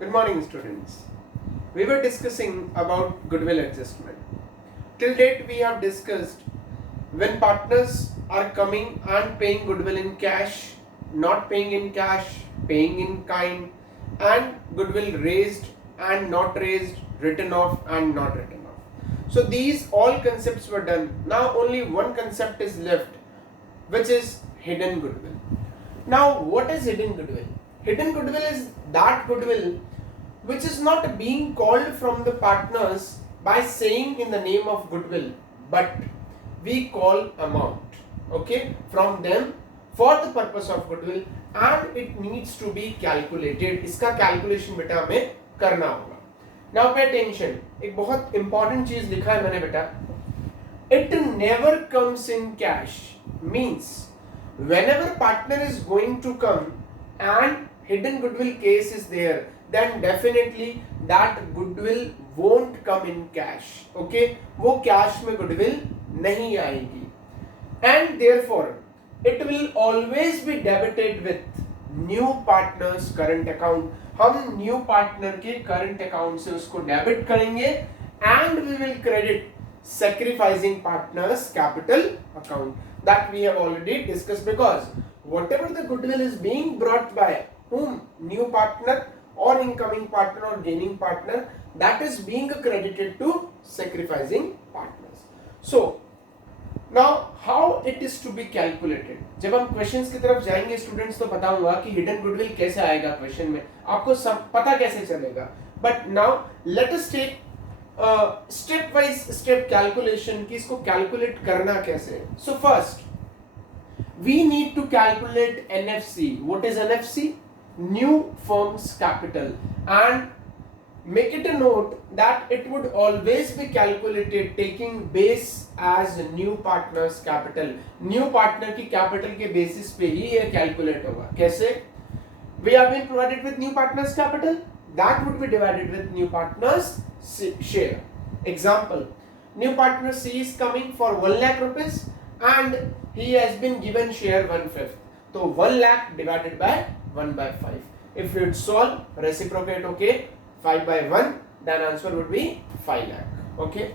Good morning, students. We were discussing about goodwill adjustment. Till date, we have discussed when partners are coming and paying goodwill in cash, not paying in cash, paying in kind, and goodwill raised and not raised, written off and not written off. So these all concepts were done. Now only one concept is left, which is hidden goodwill. Now, what is hidden goodwill? Hidden goodwill is that goodwill which is not being called from the partners by saying in the name of goodwill, but we call amount, okay, from them for the purpose of goodwill, and it needs to be calculated. इसका calculation बेटा हमें करना होगा. Now pay attention. एक बहुत important चीज लिखा है मैंने बेटा. It never comes in cash. Means whenever partner is going to come and hidden goodwill case is there, then definitely that goodwill won't come in cash. Okay, वो cash में goodwill नहीं आएगी, and therefore it will always be debited with new partner's current account. हम new partner के current account से उसको debit करेंगे and we will credit sacrificing partner's capital account. That we have already discussed, because whatever the goodwill is being brought by whom, new partner or incoming partner or gaining partner, that is being credited to sacrificing partners. So now how it is to be calculated. जब हम questions की तरफ जाएंगे students तो बताऊंगा कि hidden goodwill कैसे आएगा क्वेश्चन में, आपको सब पता कैसे चलेगा. But now let us take step wise step calculation की इसको कैलकुलेट करना कैसे. So first we need to calculate NFC. What is NFC? New firm's capital. And make it a note that it would always be calculated taking base as new partners capital. new partner की capital के basis पे ही ये calculate होगा. कैसे? we have been provided with new partners capital, that would be divided with new partners share. Example, new partner C is coming for 1 lakh rupees and he has been given share 1/5. So 1 lakh divided by 1 by 5. If you solve, reciprocate, okay, 5 by 1, then answer would be 5 lakh. Okay.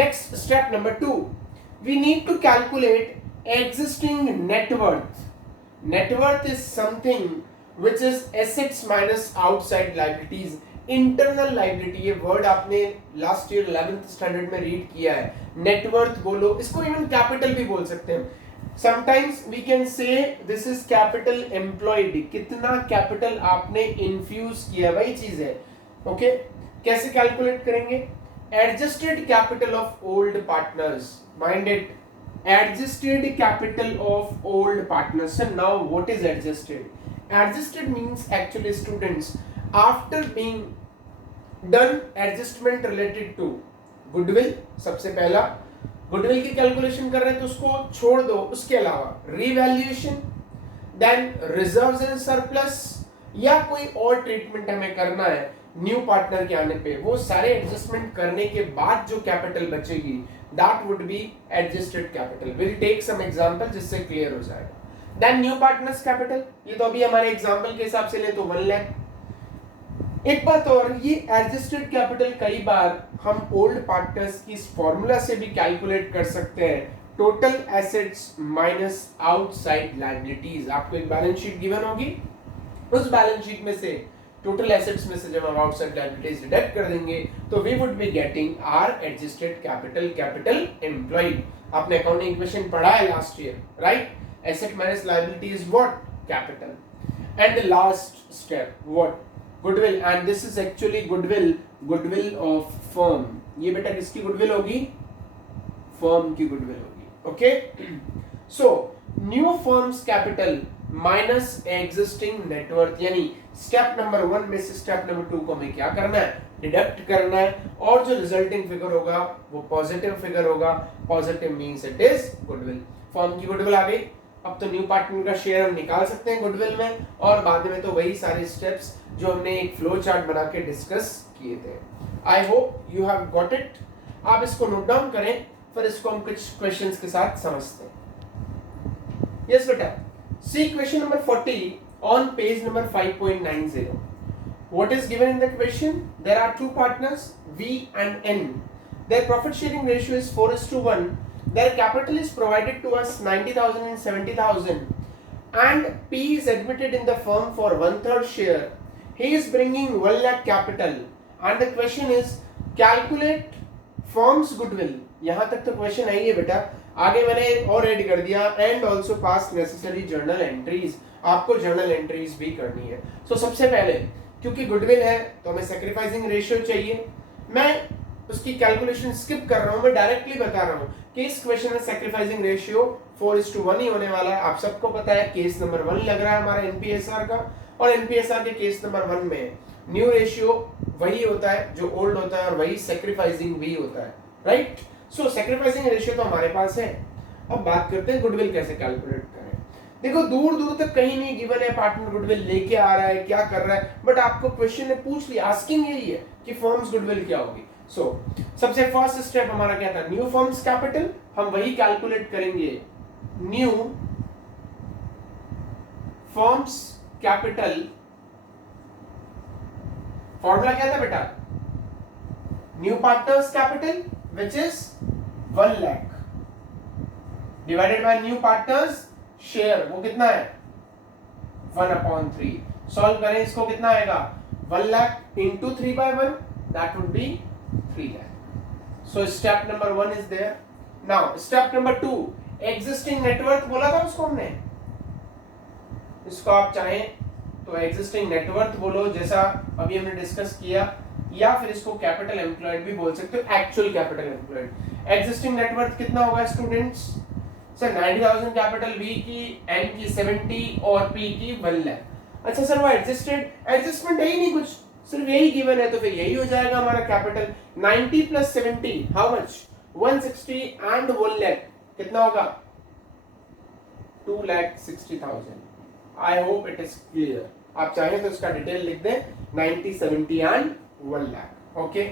Next step number 2, we need to calculate existing net worth. Net worth is something which is assets minus outside liabilities. Internal liability, ये word आपने last year 11th standard में read किया है. Net worth बोलो, इसको even capital भी बोल सकते हैं. Sometimes we can say this is capital employed. कितना कैपिटल आपने इन्फ्यूज किया, वही चीज है. ओके, कैसे कैलकुलेट करेंगे? Adjusted capital of old partners. Mind it, adjusted capital of old partners. Now what is adjusted? Adjusted means actually students, after being done adjustment related to goodwill, सबसे पहला goodwill की calculation कर रहे हैं तो उसको छोड़ दो, उसके अलावा revaluation, then reserves and surplus, या कोई और ट्रीटमेंट हमें करना है न्यू पार्टनर के आने पे, वो सारे एडजस्टमेंट करने के बाद जो कैपिटल बचेगी that would be adjusted capital. Will take some example जिससे क्लियर हो जाएगा. देन न्यू पार्टनर्स कैपिटल, ये तो अभी हमारे एग्जांपल के हिसाब से ले तो 1 लाख. एक बात और, ये एडजस्टेड कैपिटल कई बार हम ओल्ड पार्टनर्स की इस फॉर्मूला से भी कैलकुलेट कर सकते हैं. Total assets minus outside liabilities. आपको एक बैलेंस शीट गिवन होगी, उस बैलेंस शीट में से टोटल एसेट्स में से जब हम आउटसाइड लायबिलिटीज डिडक्ट कर देंगे तो we would be getting our adjusted capital, capital employed. आपने अकाउंटिंग इक्वेशन पढ़ा है last year, right? Asset minus liability is what? Capital. And the last step what? Goodwill. And this is actually goodwill, goodwill of firm. ये बेटा किसकी goodwill होगी? Firm की goodwill होगी. Okay, so new firm's capital minus existing net worth. यानी step number 1 में से step number 2 को हमें क्या करना है? डिडक्ट करना है, और जो रिजल्टिंग फिगर होगा वो पॉजिटिव फिगर होगा. Positive means it is goodwill. Firm की गुडविल आ गई. अब तो न्यू पार्टनर का शेयर हम निकाल सकते हैं गुडविल में, और बाद में तो वही सारे स्टेप्स जो हमने एक फ्लो चार्ट बना के डिस्कस किए थे. I hope you have got it. आप इसको नोट डाउन करें, फिर इसको हम कुछ क्वेश्चंस के साथ समझते हैं. यस बेटा, see question number 40 on page number 5.90. What is given in the question? There are two partners, V and N. Their profit sharing ratio is 4:1. Their capital is provided to us 90,000 and 70,000. And P is admitted in the firm for 1/3 share. He is bringing 1 lakh capital. And the question is, calculate firm's goodwill. यहाँ तक तो question है ही बेटा. आगे मैंने और add कर दिया and also pass necessary journal entries. आपको जर्नल एंट्रीज भी करनी है. सो सबसे पहले क्योंकि गुडविल है तो हमें सैक्रिफाइसिंग रेशियो चाहिए. मैं उसकी कैलकुलेशन स्किप कर रहा हूं, मैं डायरेक्टली बता रहा हूं कि इस क्वेश्चन में सैक्रिफाइसिंग रेशियो 4:1 ही होने वाला है. आप सबको पता है केस नंबर 1 लग रहा है हमारा एनपीएसआर का, और एनपीएसआर के केस नंबर 1 में न्यू रेशियो वही होता है जो ओल्ड होता है और वही सैक्रिफाइसिंग भी होता है. राइट. सो सैक्रिफाइसिंग रेशियो तो हमारे पास है. अब बात करते हैं गुडविल कैसे कैलकुलेट करें. देखो दूर दूर तक कहीं नहीं गिवन है पार्टनर गुडविल लेके आ रहा है क्या कर रहा है, बट आपको क्वेश्चन ने पूछ लिया. आस्किंग यही है कि फर्म्स गुडविल क्या होगी. सो सबसे फर्स्ट स्टेप हमारा क्या था, न्यू फर्म्स कैपिटल. हम वही कैलकुलेट करेंगे. न्यू फर्म्स कैपिटल फॉर्मूला क्या था बेटा, new partners capital which is 1 lakh divided bye new partners share. वो कितना है 1/3. सॉल्व करें इसको, कितना आएगा 1 lakh into 3/1, that would be 3 lakh. So step number 1 is there. Now step number 2, existing net worth बोला था उसको हमने. इसको आप चाहें तो एग्जिस्टिंग नेटवर्थ बोलो जैसा अभी हमने डिस्कस किया, या फिर इसको कैपिटल एम्प्लॉयड भी बोल सकते हो, actual capital employed. Existing net worth कितना होगा स्टूडेंट्स? सर 90,000 कैपिटल, V की, N की 70 और P की 1 लाख. अच्छा सर वो एडजस्टमेंट है ही नहीं कुछ, सिर्फ यही गिवन है तो फिर यही हो जाएगा हमारा capital. 90 plus 70 how much, 160 and 1 lakh कितना होगा 2,60,000. I hope it is clear. आप चाहें तो इसका डिटेल लिख दें 90, 70 एंड 1 लाख. ओके.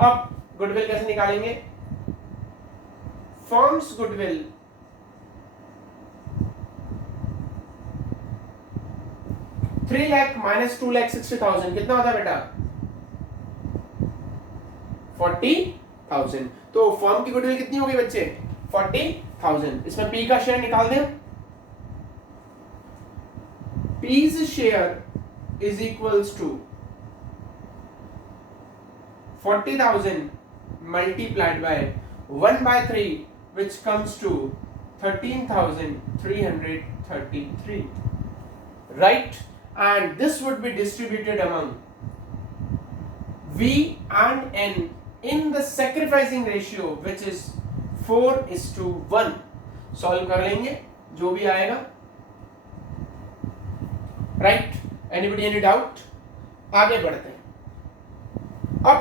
अब गुडविल कैसे निकालेंगे? फर्म्स गुडविल 3 लाख माइनस 2,60,000 कितना होता है बेटा 40,000. तो फर्म की गुडविल कितनी होगी बच्चे 40,000. इसमें पी का शेयर निकाल दें. P's share is equals to 40,000 multiplied by 1/3, which comes to 13,333. Right? And this would be distributed among V and N in the sacrificing ratio, which is 4:1. Solve कर लेंगे जो भी आएगा. राइट. Anybody any doubt? आगे बढ़ते हैं. अब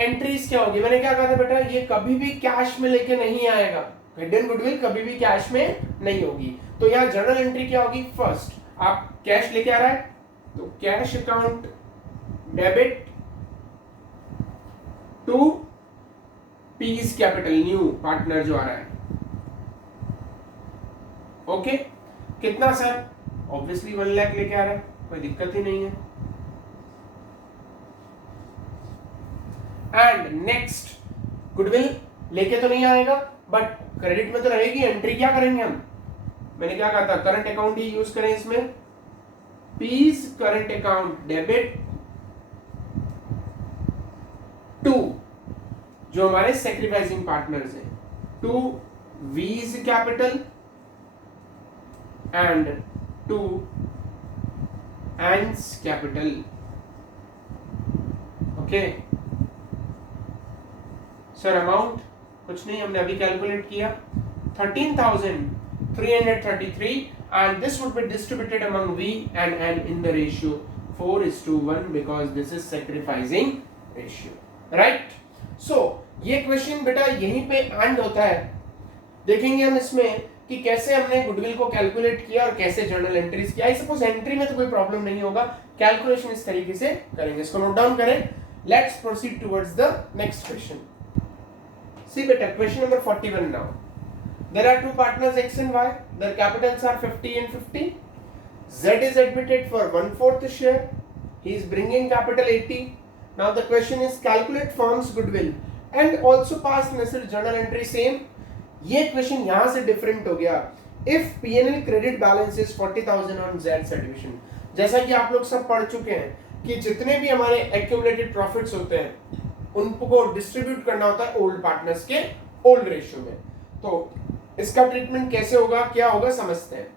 entries क्या होगी? मैंने क्या कहा था बेटा, ये कभी भी कैश में लेके नहीं आएगा. हिडन गुडविल कभी भी कैश में नहीं होगी. तो यहाँ जर्नल एंट्री क्या होगी? फर्स्ट आप कैश लेके आ रहा है तो cash account debit to piece capital, new partner जो आ रहा है. ओके. कितना सर? ऑब्वियसली 1 लाख लेके आ रहा है, कोई दिक्कत ही नहीं है. एंड नेक्स्ट गुडविल लेके तो नहीं आएगा बट क्रेडिट में तो रहेगी. एंट्री क्या करेंगे हम? मैंने क्या कहा था करंट अकाउंट ही यूज करें इसमें. P's current account debit to जो हमारे सैक्रिफाइसिंग पार्टनर्स हैं, to V's capital and to N's capital. ओके. सर अमाउंट कुछ नहीं, हमने अभी कैलकुलेट किया 13,333 and this would be distributed among V and N in the ratio 4:1 because this is sacrificing ratio. Right? So ये question बेटा यहीं पे एंड होता है. देखेंगे हम इसमें कि कैसे हमने गुडविल को कैलकुलेट किया और कैसे जर्नल एंट्रीज किया. आई सपोज एंट्री में तो कोई प्रॉब्लम नहीं होगा, कैलकुलेशन इस तरीके से करेंगे. इसको नोट डाउन करें. Let's proceed towards the next question. See बेटा question number 41 now. There are two partners X and Y. Their capitals are 50 and 50. Z is admitted for 1/4 share. he is bringing capital 80. Now the question is calculate firm's goodwill and also past necessary journal entry same. ये question यहां से different हो गया. If P&L credit balance is 40,000 on Z division, जैसा कि आप लोग सब पढ़ चुके हैं कि जितने भी हमारे एक्यूमुलेटेड प्रॉफिट्स होते हैं उनको डिस्ट्रीब्यूट करना होता है ओल्ड पार्टनर्स के ओल्ड रेशियो में. तो इसका ट्रीटमेंट कैसे होगा, क्या होगा, समझते हैं.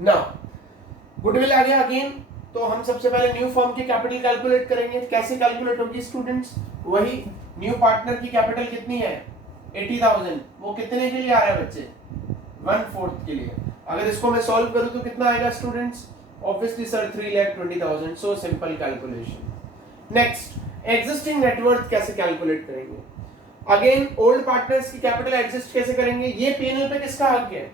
नाउ गुडविल आ गया अगेन, तो हम सबसे पहले न्यू फर्म की कैपिटल कैलकुलेट करेंगे. कैसे कैलकुलेट होगी स्टूडेंट्स, वही न्यू पार्टनर की कैपिटल कितनी है 80,000, वो कितने के लिए आ रहा है बच्चे 1/4 के लिए. अगर इसको मैं सॉल्व करूं तो कितना आएगा students, obviously sir 3,20,000. So simple calculation. Next existing net worth कैसे कैलकुलेट करेंगे. अगेन ओल्ड पार्टनर्स की कैपिटल एडजस्ट कैसे करेंगे. ये पीएनएल पे किसका हक है,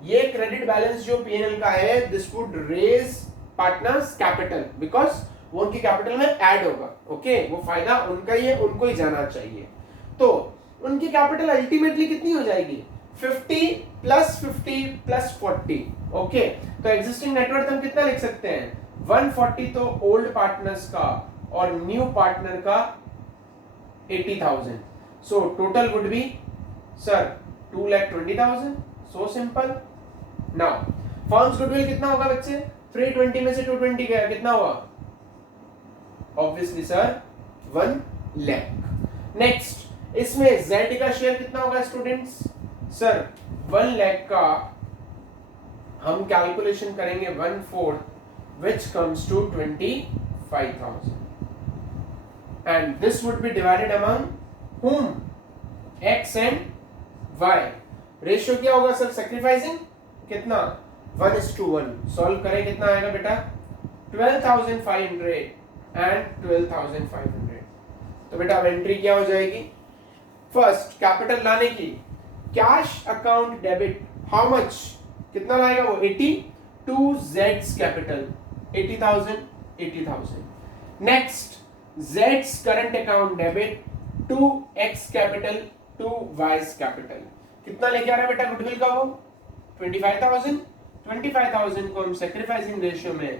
ये क्रेडिट बैलेंस जो पीएनएल का है this would raise partners capital because वो उनकी कैपिटल में ऐड होगा. ओके वो फायदा उनका ही है, उनको ही जाना चाहिए. तो उनकी कैपिटल अल्टीमेटली कितनी हो जाएगी 50 प्लस 50 प्लस 40. ओके तो एग्जिस्टिंग नेटवर्थ हम कितना लिख सकते हैं 140, तो ओल्ड पार्टनर्स का और न्यू पार्टनर का 80,000. So total would be sir 2,20,000. So simple. Now firms goodwill कितना होगा बच्चे, 320 में से 220 गया, कितना हुआ ऑब्वियसली सर 1 लाख. नेक्स्ट इसमें Z का शेयर कितना होगा स्टूडेंट्स, सर 1 लाख का हम कैलकुलेशन करेंगे 1/4 which comes to 25,000 and this would be divided among whom, X and Y. Ratio क्या होगा सर सैक्रिफाइसिंग, कितना 1:1. सॉल्व करें कितना आएगा बेटा 12,500 एंड 12,500. तो बेटा अब एंट्री क्या हो जाएगी, फर्स्ट कैपिटल लाने की, cash account debit how much, कितना लाएगा वो 80 to Z's capital 80,000 80,000. Next Z's current account debit to X capital to Y's capital, कितना लेके आ रहा है बेटा गुडविल का वो 25,000. 25,000 को हम सैक्रिफाइसिंग रेशियो में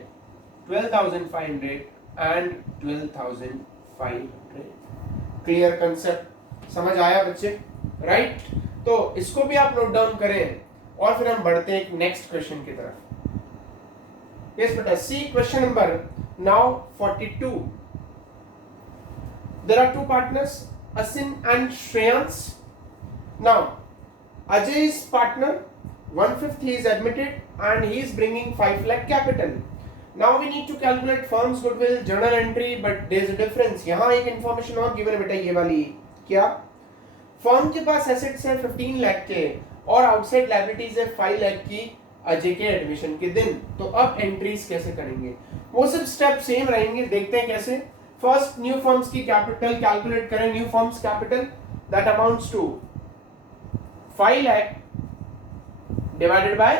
12,500 एंड 12,500. क्लियर कंसेप्ट, समझ आया बच्चे, राइट. तो इसको भी आप नोट डाउन करें और फिर हम बढ़ते हैं नेक्स्ट क्वेश्चन की तरफ. यस बेटा see question number now 42. There are two partners, Asin and Shreyans. Now, Ajay is partner, 1/5 he is admitted and he is bringing 5 lakh capital. Now we need to calculate firm's goodwill, journal entry, but there is a difference. यहाँ एक information और given है बेटा ये वाली, क्या firm के पास assets है 15 लाख के और outside liabilities है 5 लाख की अजय के एडमिशन के दिन. तो अब एंट्रीज कैसे करेंगे, वो सब स्टेप सेम रहेंगे, देखते हैं कैसे. फर्स्ट न्यू फर्म्स की कैपिटल कैलकुलेट करें. New firm's capital that amounts to 5 lakh divided by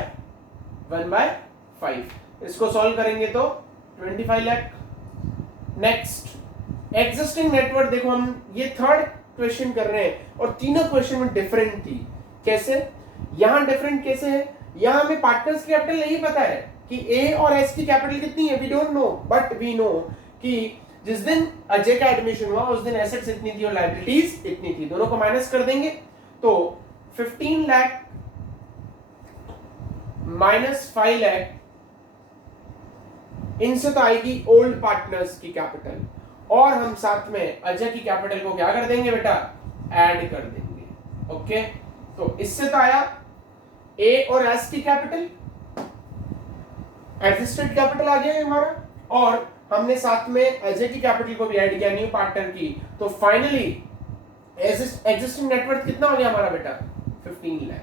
1/5. इसको सॉल्व करेंगे तो 25 लाख. नेक्स्ट एग्जिस्टिंग नेटवर्थ, देखो हम ये थर्ड क्वेश्चन कर रहे हैं और तीनों क्वेश्चन में डिफरेंट थी. कैसे, यहां डिफरेंट कैसे है, यहां हमें पार्टनर्स की कैपिटल नहीं पता है कि A और S की कैपिटल कितनी है, we don't know, but we know कि जिस दिन अजय का एडमिशन हुआ उस दिन एसेट्स इतनी थी और लायबिलिटीज इतनी थी. दोनों को माइनस कर देंगे तो 15 लाख माइनस 5 लाख, इनसे तो आएगी ओल्ड पार्टनर्स की कैपिटल और हम साथ में अजय की कैपिटल को क्या कर देंगे बेटा, ऐड कर देंगे. ओके तो इससे तो आया A और S की कैपिटल, एडजस्टेड कैपिटल आ गया हमारा, और हमने साथ में अजय की कैपिटल को भी ऐड किया न्यू पार्टनर की. तो फाइनली एग्जिस्टिंग नेटवर्थ कितना हो गया हमारा बेटा 15 lakh.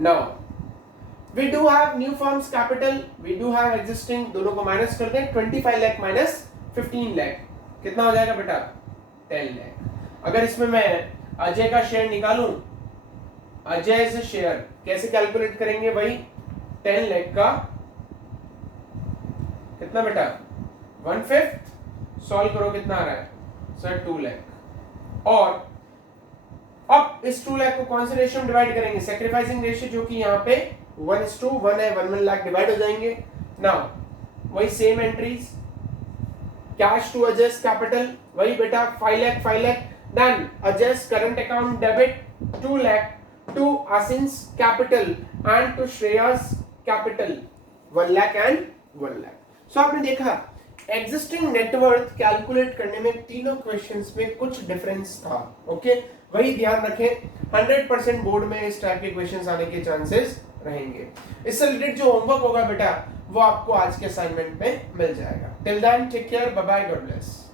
Now we do have new firm's capital, we do have existing, दोनों को माइनस कर दें. 25 लाख माइनस 15 लाख कितना हो जाएगा बेटा 10 लाख. अगर इसमें मैं अजय का शेयर निकालूं, अजय से शेयर कैसे कैलकुलेट करेंगे, वही 10 लाख का कितना बेटा 1/5. सॉल्व करो कितना आ रहा है सर 2 लाख. और अब इस 2 लाख को कौन से रेशियो में डिवाइड करेंगे, सैक्रिफाइसिंग रेशियो, जो कि यहाँ पे 1:1 है, 1 लाख डिवाइड हो जाएंगे. नाउ वही same entries, cash to adjust capital, वही बेटा 5 lakh, then adjust current account debit 2 lakh to आसिन्स capital and to Shreyas capital 1 lakh and 1 lakh. So आपने देखा एग्जिस्टिंग नेटवर्थ कैलकुलेट करने में तीनों क्वेश्चंस में कुछ डिफरेंस था। ओके, वही ध्यान रखें, 100% बोर्ड में इस टाइप के क्वेश्चंस आने के चांसेस रहेंगे। इससे रिलेटेड जो होमवर्क होगा बेटा वो आपको आज के असाइनमेंट में मिल जाएगा। Till then take care, bye bye, God bless.